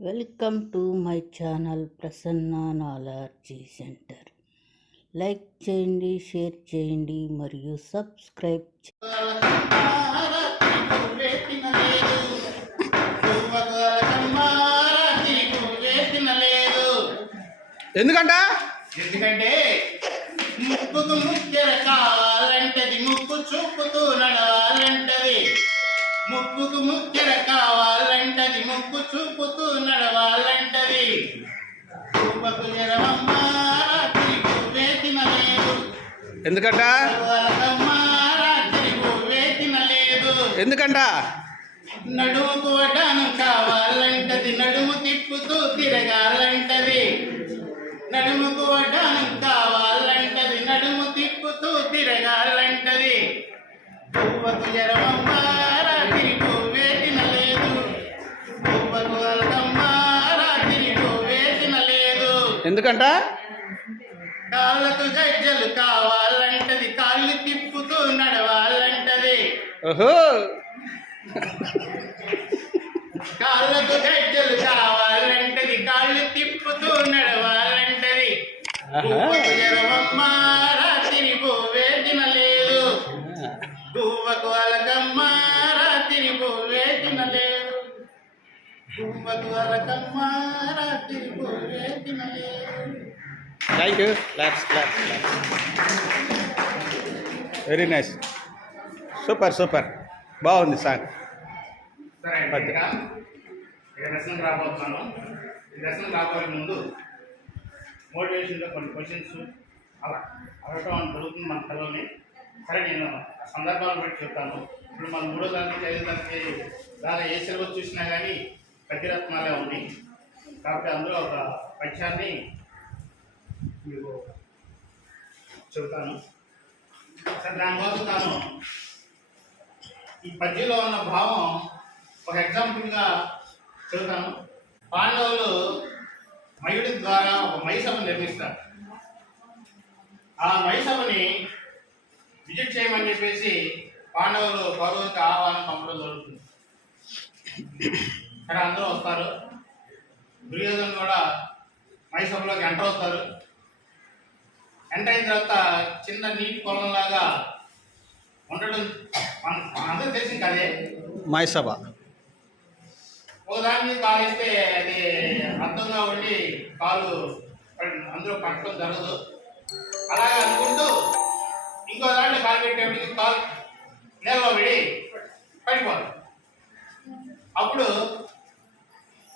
Welcome to my channel Prasanna knowledge centre. Like చేయండి share చేయండి మరియు సబ్స్క్రైబ్ చే- ఎందుకంట? ఎందుకంటే ముక్కుకు ముక్కెర కావాలంటది ముక్కు చూపుతూ నడవాలంటది ముక్కుకు ముక్కెర కావాలంటది ముక్కు చూపుతూ నడవాలంటది. చూపకు తినలేదు. ఎందుకంట? ఎందుకంట? నడుముకు వడ్డానం కావాలంటది నడుము తిప్పుతూ తిరగాలంటది. నడుముకు వడ్డానం కావాలంటది నడుము తిప్పుతూ తిరగాలంటది. పువ్వకు జరమమ్మ ఎందుకంట? కాళ్ళకు గజ్జలు కావాలంటది కాళ్ళు తిప్పుతూ నడవాలంటది. ఓహో. కాళ్ళకు గజ్జలు కావాలంటది కాళ్ళు తిప్పుతూ నడవాలంటది. రాత్రి పువ్వే తినలేదు. గువ్వకు అలకమ్మ రాత్రి తినలేదు. Thank you claps claps very nice super super బాగుంది సరే. దర్శనం రాబోతున్నాను. ఈ దర్శనం రాబోయే ముందు మోటివేషన్గా కొన్ని క్వశ్చన్స్ అలా అడగటం అని జరుగుతుంది మన పిల్లల్ని. సరే నేను ఆ సందర్భాలను బట్టి చెప్తాను. ఇప్పుడు మన మూడో దానికి ఐదో దానికి దాని ఏ సిలబస్ చూసినా కానీ ప్రతిరత్నాలే ఉంది కాబట్టి అందులో ఒక పద్యాన్ని మీకు చెబుతాను. అసలు దానికోసం తాను ఈ పద్యంలో ఉన్న భావం ఒక ఎగ్జాంపుల్గా చెబుతాను. పాండవులు మయుడి ద్వారా ఒక మైసభను నిర్మిస్తారు. ఆ మైసభని విజిట్ చేయమని చెప్పేసి పాండవులు కౌరవులకి ఆహ్వానం పంపడం జరుగుతుంది. సరే అందరూ వస్తారు. దుర్యోధన కూడా మైసభలోకి ఎంటర్ అవుతారు. ఎంటర్ అయిన తర్వాత చిన్న నీటి కొలంలాగా ఉండడం మన మనందరూ తెలిసిన కదే మై సభ ఒక దాని మీద కాలు వేస్తే అది అర్థంగా ఉండి కాలు అందులో పట్టడం జరగదు. అలాగే అనుకుంటూ ఇంకో దాంట్లో కాలు పెట్టేప్పటికి కాలు నేలలో పడి పడిపోదు అప్పుడు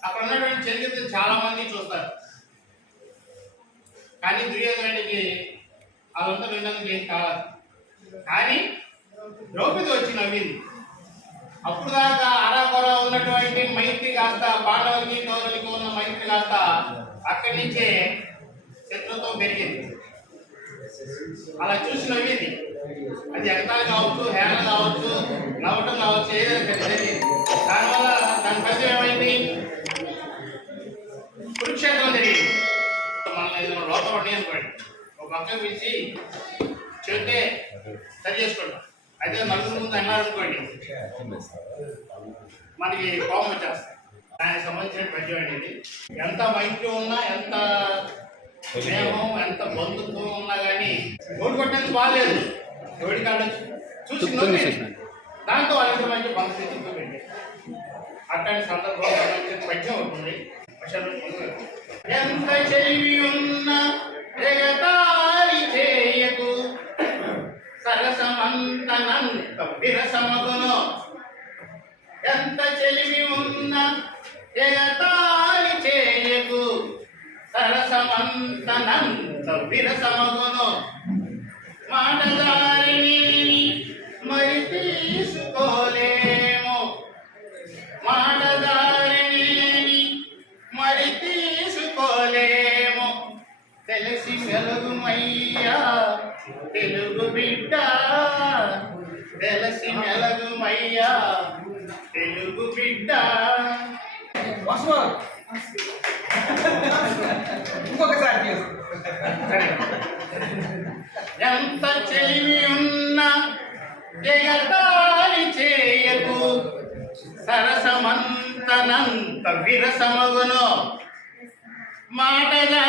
అక్కడ ఉన్నటువంటి చరిత్ర చాలా మంది చూస్తారు కానీ దుర్యోధనుడికి అదంతా విన్నందుకు ఏం కాదు. కానీ ద్రౌపది వచ్చి నవ్వింది. అప్పుడు దాకా అరాకొర ఉన్నటువంటి మైత్రి కాస్త పాండవులకి కౌరవులకి ఉన్న మైత్రి కాస్త అక్కడి నుంచే శత్రుత్వం పెరిగింది. అలా చూసి నవ్వింది. అది ఎగతాళి కావచ్చు హేళన కావచ్చు నవ్వటం పడి అనుకోండి ఒక పక్క పిలిచి చెబితే సరి చేసుకుంటాం. అయితే నలుగురు ముందు అన్నారు అనుకోండి. మనకి కోపం వచ్చేస్తాయి. దానికి సంబంధించిన పద్యం అనేది ఎంత మైత్రి ఉన్నా ఎంత స్నేహం ఎంత బంధుత్వం ఉన్నా కానీ ఓడి కొట్టేది బాగాలేదు ఎవడి కాడ చూసి. దాంతో వాళ్ళకి మంచి బంధుత్వం పెట్టే అట్లాంటి సందర్భంలో పద్యం ఉంటుంది అసలు ఎంత చెవి ఎగతాళి చేయకు. సరసమంతనంత విరసమగును. మాటదారిని సరే. ఎంత చెలిమి ఉన్న ఎగతాళి చేయకు సరసమంతనంత విరసమగును మాటలా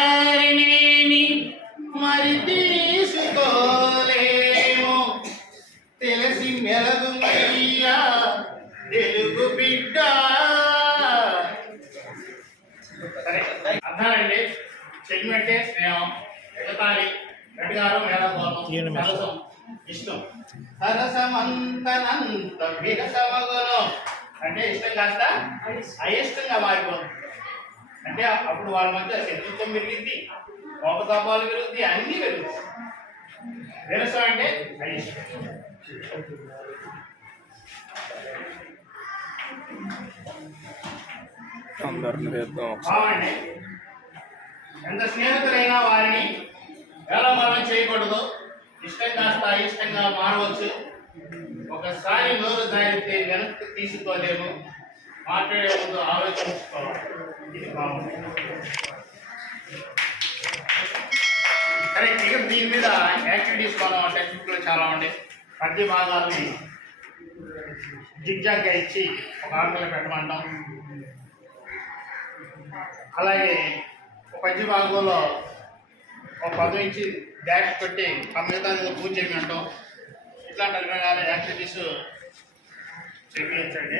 సరే అర్థాలండి చెల్లి అంటే స్నేహం ఎగతాళి గట్టిగారు మేళకోపం సరసం ఇష్టం సరసమంతనంత విరసమగును అంటే ఇష్టం కాస్త అయిష్టంగా మారిపోతుంది. అంటే అప్పుడు వాళ్ళ మధ్య శత్రుత్వం పెరిగింది కోపతాపాలు పెరుగుతాయి అన్నీ పెరుగుతాయి. విరసం అంటే అయిష్టం. అందరిని చేద్దాం ఎంత స్నేహితులైనా వారిని వేలమాలం చేయకూడదు? ఇష్టంగా స్థాయి ఇష్టంగా మారవచ్చు. ఒకసారి నోరు దారితే వెనక్కి తీసుకోలేము. మాట్లాడే ముందు ఆలోచించుకోవాలి. ఇది బాగుంది సరే ఇక దీని మీద యాక్టివిటీస్ మనం టెక్స్ట్ బుక్లో చాలా ఉన్నాయి పద్య భాగాల్ని జిగ్జాగ్గా ఇచ్చి ఒక ఆంగ్లం పెట్టమంటాం. అలాగే ఒక పద్య భాగంలో ఒక పదం ఇచ్చి డాష్ పెట్టి ఆ మిగతా ఏదో పూజ చేయమంటాం. ఇట్లాంటి రకాల యాక్టివిటీస్ చేయించండి